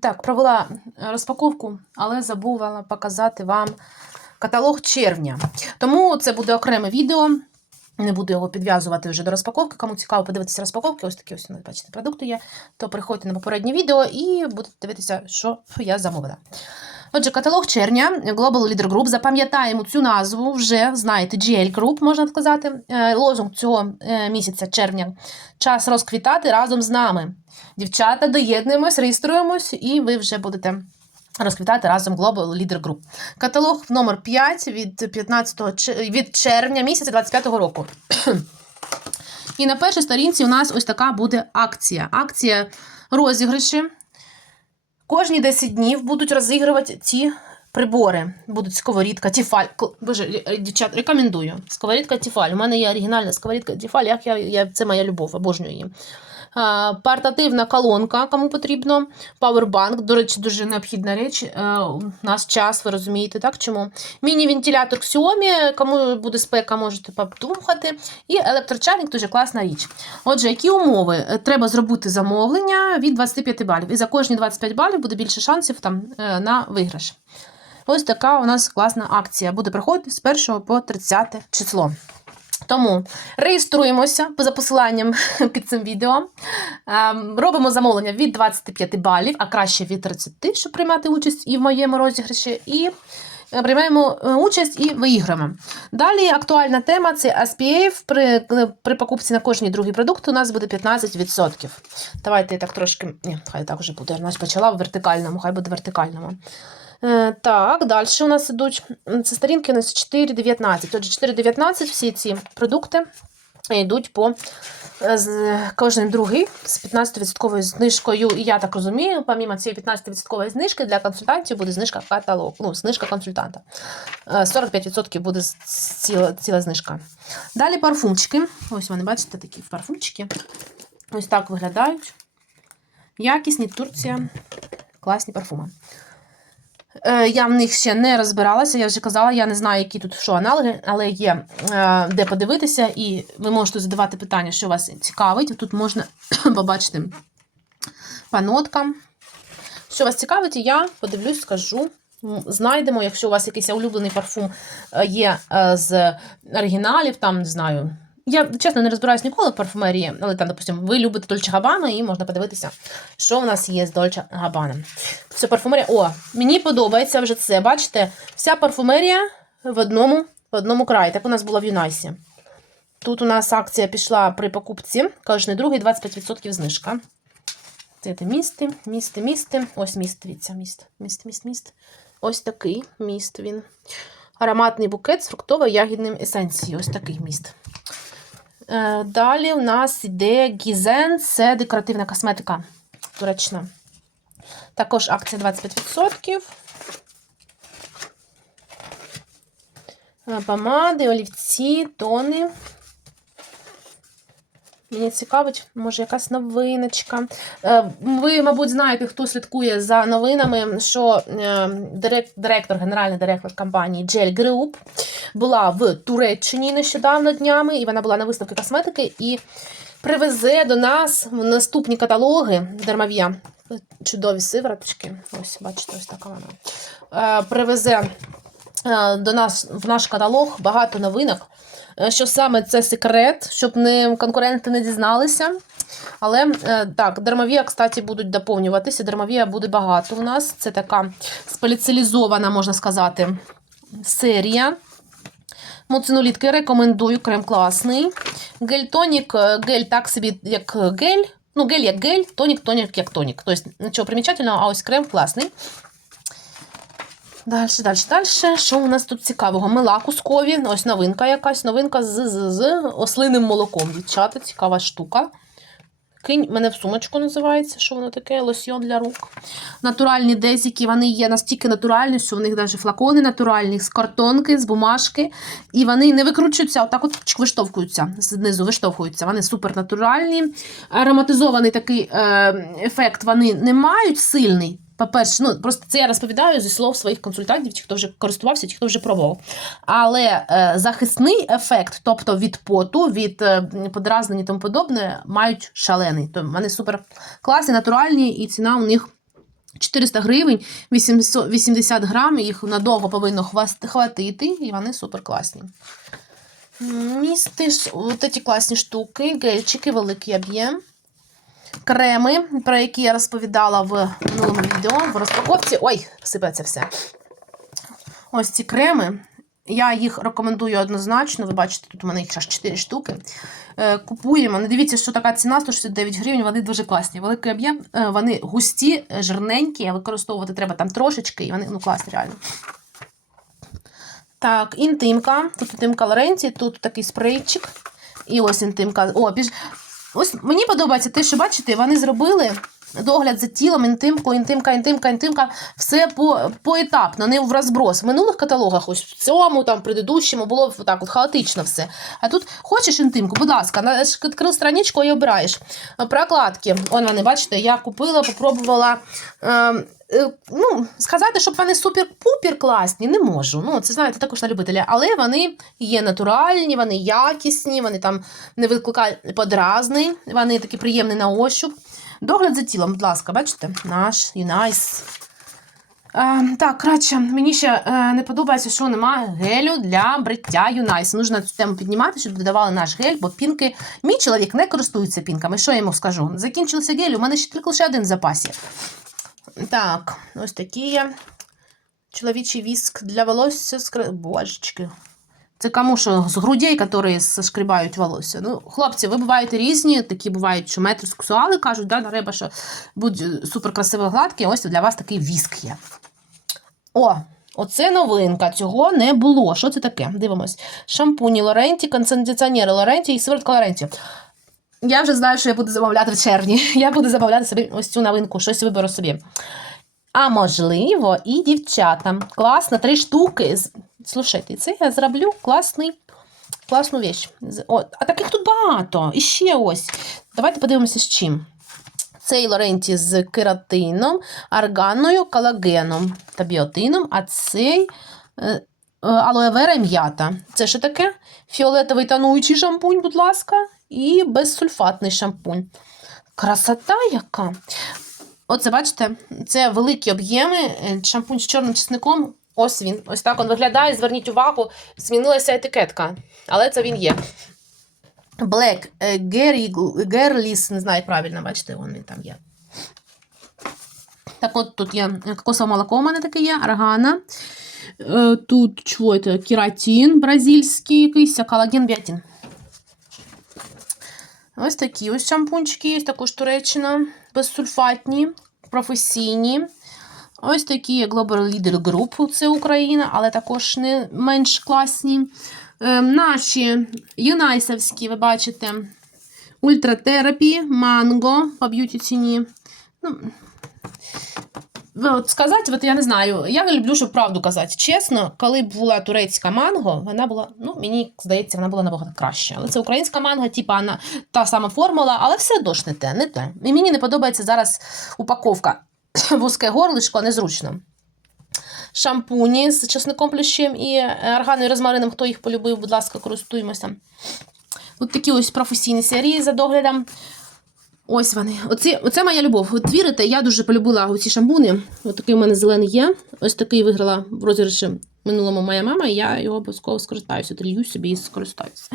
Так, провела розпаковку, але забула показати вам каталог червня. Тому це буде окреме відео. Не буду його підв'язувати вже до розпаковки. Кому цікаво подивитися розпаковки, ось такі ось, бачите, продукти є, то приходьте на попереднє відео і будете дивитися, що я замовила. Отже, каталог червня Global Leader Group. Запам'ятаємо цю назву, вже знаєте, GL Group, можна сказати. Е, Лозунг цього е, місяця червня. Час розквітати разом з нами. Дівчата, доєднуємось, реєструємось, і ви вже будете розквітати разом Global Leader Group. Каталог номер 5 від 15 від червня місяця 25 року. І на першій сторінці у нас ось така буде акція. Акція розіграші. Кожні 10 днів будуть розігрувати ці прибори. Будуть сковорідка, тіфаль. Боже, е, дівчат, рекомендую. Сковорідка тіфаль. У мене є оригінальна сковорідка тіфаль, як я, я, це моя любов, обожнюю її. А, портативна колонка, кому потрібно. Павербанк, до речі, дуже необхідна річ. Е, У нас час, ви розумієте, так? Чому? Міні-вентилятор Xiaomi, кому буде спека, можете подумати. І електрочайник дуже класна річ. Отже, які умови? Е, Треба зробити замовлення від 25 балів. І за кожні 25 балів буде більше шансів там, е, на виграш. Ось така у нас класна акція. Буде проходити з 1 по 30 число. Тому реєструємося за посиланням під цим відео. Ем, Робимо замовлення від 25 балів, а краще від 30, щоб приймати участь і в моєму розіграші. І е, приймаємо е, участь і виіграємо. Далі актуальна тема це SPF. При, при покупці на кожній другий продукт у нас буде 15%. Давайте я так трошки. Ні, хай так вже буде. Я почала в вертикальному, хай буде в вертикальному. Е, Так, далі у нас ідуть це сторінки у нас 4,19. Отже, 4,19 всі ці продукти йдуть по е, кожен другий з 15% знижкою. І я так розумію, помімо цієї 15% знижки для консультантів буде знижка каталог, ну, знижка консультанта. Е, 45% буде ціла, ціла знижка. Далі парфумчики. Ось вони, бачите, такі парфумчики. Ось так виглядають. Якісні Турція, класні парфуми. Е, Я в них ще не розбиралася, я вже казала, я не знаю, які тут що аналоги, але є е, де подивитися, і ви можете задавати питання, що вас цікавить. Тут можна побачити по ноткам. Що вас цікавить, я подивлюсь, скажу. Знайдемо, якщо у вас якийсь улюблений парфум е, є з оригіналів, там не знаю. Я чесно не розбираюсь ніколи в парфумерії, але там, допустимо, ви любите Dolce Gabbana, і можна подивитися, що в нас є з Dolce Gabbana. Все парфумерія. О, мені подобається вже це. Бачите, вся парфумерія в одному, в одному краї. Так у нас було в Юнайсі. Тут у нас акція пішла при покупці. Кожний другий 25% знижка. Це місти, місти, місти. Ось міст, дивіться, міст, міст, міст, міст. Ось такий міст він. Ароматний букет з фруктово-ягідним есенцією. Ось такий міст. Е, Далі у нас йде гізен, це декоративна косметика туречна. Також акція 25%. Е, Помади, олівці, тони. Мені цікавить, може, якась новиночка. Е, Ви, мабуть, знаєте, хто слідкує за новинами, що е, директор, генеральний директор компанії Gel Group була в Туреччині нещодавно днями, і вона була на виставці косметики і привезе до нас в наступні каталоги Дермавія. Чудові сивороточки. Ось, бачите, ось така вона. Е, Привезе до нас в наш каталог багато новинок. Е, Що саме це секрет, щоб не конкуренти не дізналися. Але е, так, дермавія, кстати, будуть доповнюватися. Дермавія буде багато у нас. Це така спеціалізована, можна сказати, серія. Муцинолітки рекомендую, крем класний. Гель-тонік, е, гель так собі, як гель. Ну, гель як гель, тонік, тонік як тонік. Тобто, нічого примічательного, а ось крем класний. Далі, далі, далі. Що у нас тут цікавого? Мила кускові. Ось новинка якась. Новинка з, з, з ослиним молоком. Дівчата, цікава штука. Кинь мене в сумочку називається. Що воно таке? Лосьйон для рук. Натуральні дезіки, вони є настільки натуральні, що в них навіть флакони натуральні, з картонки, з бумажки. І вони не викручуються, отак от виштовхуються. Знизу виштовхуються. Вони супернатуральні. Ароматизований такий е, ефект вони не мають сильний. По-перше, ну просто це я розповідаю зі слов своїх консультантів, ті, хто вже користувався, ті, хто вже пробував. Але е, захисний ефект, тобто від поту, від е, подразнення і тому подобне, мають шалений. Тобто вони супер класні, натуральні, і ціна у них 400 гривень, 80 грам, їх надовго повинно хватити, і вони супер класні. Містиш ці класні штуки, гельчики, великий об'єм. Креми, про які я розповідала в минулому відео, в розпаковці. Ой, сипеться все. Ось ці креми. Я їх рекомендую однозначно. Ви бачите, тут у мене їх аж 4 штуки. Е, Купуємо. Не дивіться, що така ціна 169 гривень, вони дуже класні. Великий об'єм, е, вони густі, жирненькі, використовувати треба там трошечки, і вони ну, класні реально. Так, інтимка. Тут інтимка Лоренці, тут такий спрейчик. І ось інтимка. О, біж... Ось мені подобається те, що бачите, вони зробили догляд за тілом, інтимку, інтимка, інтимка, інтимка. Все по, поетапно, не в розброс. В минулих каталогах, ось в цьому, там, предыдущому, було так от хаотично все. А тут хочеш інтимку, будь ласка, відкрив страничку і обираєш. Прокладки. Он вони, бачите, я купила, попробувала. Е, Е, ну, сказати, щоб вони супер-пупер класні, не можу. Ну, це знаєте, також на любителя. Але вони є натуральні, вони якісні, вони там не викликають подразний, вони такі приємні на ощуп. Догляд за тілом, будь ласка, бачите, наш Юнайс. Е, так, краще, мені ще е, не подобається, що немає гелю для бриття Юнайс. Нужно цю тему піднімати, щоб додавали наш гель, бо пінки. Мій чоловік не користується пінками. Що я йому скажу? Закінчився гель, у мене ще тільки лише один в запасі. Так, ось такі є. Чоловічий віск для волосся. Божечки. Це кому що з грудей, які зашкрібають волосся. Ну, хлопці, ви буваєте різні, такі бувають, що метросексуали кажуть, да, на риба, що будь супер красиво гладкі, ось для вас такий віск є. О, оце новинка. Цього не було. Що це таке? Дивимось. Шампуні Лоренті, кондиціонери Лоренті і сиворотка Лоренті. Я вже знаю, що я буду замовляти в червні. Я буду замовляти собі ось цю новинку, щось виберу собі. А можливо, і дівчатам. Класно, три штуки. Слушайте, це я зроблю класний, класну віч. А таких тут багато. І ще ось. Давайте подивимося з чим. Цей Лоренті з кератином, арганою, колагеном та біотином, а цей е, е, вера і м'ята. Це що таке? Фіолетовий тонуючий шампунь, будь ласка, і безсульфатний шампунь. Красота яка! Оце, бачите, це великі об'єми, е, шампунь з чорним чесником. Ось він. Ось так він виглядає. Зверніть увагу, змінилася етикетка, але це він є. Black е, Girlies, не знаю, правильно, бачите, вон він там є. Так от тут є кокосове молоко у мене таке є, аргана. Е, Тут чого це? Бразильський якийсь, колаген біотин. Ось такі ось шампунчики є, також Туреччина, безсульфатні, професійні. Ось такі є Global Leader Group, це Україна, але також не менш класні. Е, наші юнайсовські, ви бачите, ультратерапі, манго по б'юті ціні. Ну, от сказати, от я не знаю. Я люблю, щоб правду казати. Чесно, коли була турецька манго, вона була, ну, мені здається, вона була набагато краще. Але це українська манго, типа та сама формула, але все одно ж не те, не те. І мені не подобається зараз упаковка. Вузьке горлишко незручно. Шампуні з чесником плющем і арганою розмарином. Хто їх полюбив, будь ласка, користуємося. Тут такі ось професійні серії за доглядом. Ось вони. Оці, оце моя любов. От вірите, я дуже полюбила оці шампуни. Ось такий у мене зелений є. Ось такий виграла в розіграші минулому моя мама, і я його обов'язково скористаюся. Трію собі і скористаюся.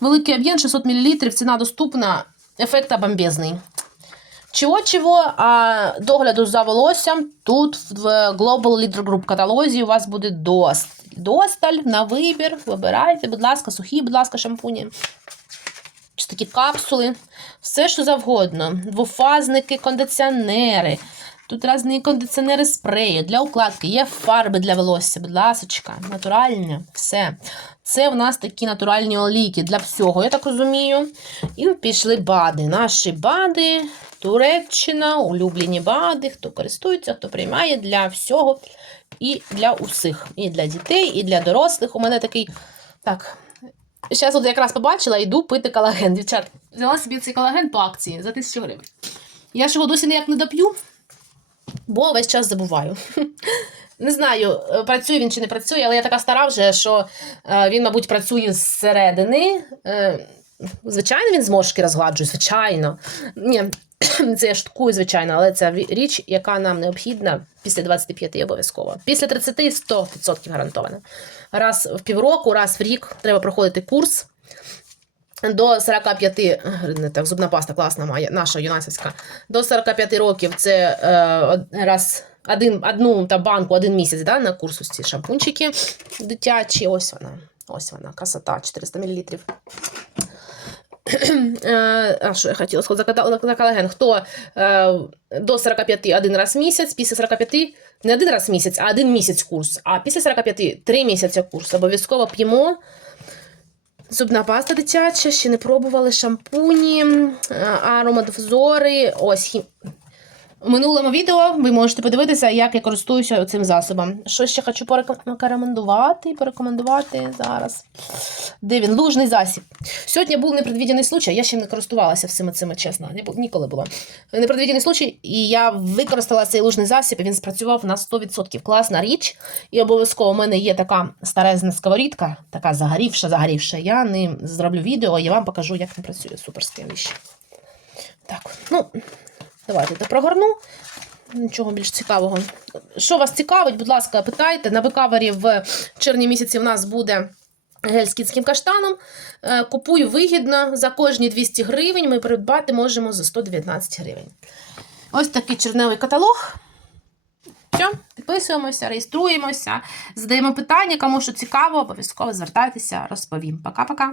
Великий об'єм 600 мл, ціна доступна, ефект бомбезний. Чого-чого, а догляду за волоссям тут в Global Leader Group каталозі у вас буде досталь. На вибір. Вибирайте, будь ласка, сухі, будь ласка, шампуні. Чи такі капсули, все, що завгодно. Двофазники, кондиціонери. Тут різні кондиціонери спреї для укладки, є фарби для волосся, будь ласочка, натуральні, все. Це в нас такі натуральні олійки для всього, я так розумію. І пішли бади. Наші бади, Туреччина, улюблені бади, хто користується, хто приймає для всього і для усіх. І для дітей, і для дорослих. У мене такий. Так. Зараз от якраз побачила, йду пити колаген. Дівчат, взяла собі цей колаген по акції за 1000 гривень. Я ж його досі ніяк не доп'ю, бо весь час забуваю. Не знаю, е, працює він чи не працює, але я така стара вже, що е, він, мабуть, працює зсередини. Е, Звичайно, він зморшки розгладжує, звичайно. Ні, Це я шуткую, звичайно, але це річ, яка нам необхідна після 25 обов'язково. Після 30 100% гарантовано. Раз в півроку, раз в рік треба проходити курс. До 45, не так, зубна паста класна моя, наша юнасівська. До 45 років це е, раз один, одну та банку один місяць да, на курсу ці шампунчики дитячі. Ось вона. Ось вона, красота, 400 мл. Е, А що я хотіла сказати за? Хто е, до 45 один раз в місяць, після 45 не один раз в місяць, а один місяць курс. А після 45 три місяці курс. Обов'язково п'ємо. Зубна паста дитяча, ще не пробували шампуні, е, аромадифузори. Ось. У минулому відео ви можете подивитися, як я користуюся цим засобом. Що ще хочу порекомендувати, порекомендувати зараз. Де він? Лужний засіб. Сьогодні був непредвідений случай, я ще не користувалася всіми цими, чесно. Не Ніколи було. Непредвідений случай, і я використала цей лужний засіб, і він спрацював на 100%. Класна річ. І обов'язково у мене є така старезна сковорідка, така загорівша, загорівша. Я ним зроблю відео, я вам покажу, як він працює. Суперська віч. Так, ну, давайте я прогорну. Нічого більш цікавого. Що вас цікавить, будь ласка, питайте. На викавері в червні місяці в нас буде гель з кітським каштаном. Е, Купую вигідно. За кожні 200 гривень ми придбати можемо за 119 гривень. Ось такий черневий каталог. Все, підписуємося, реєструємося, задаємо питання, кому що цікаво, обов'язково звертайтеся, розповім. Пока-пока.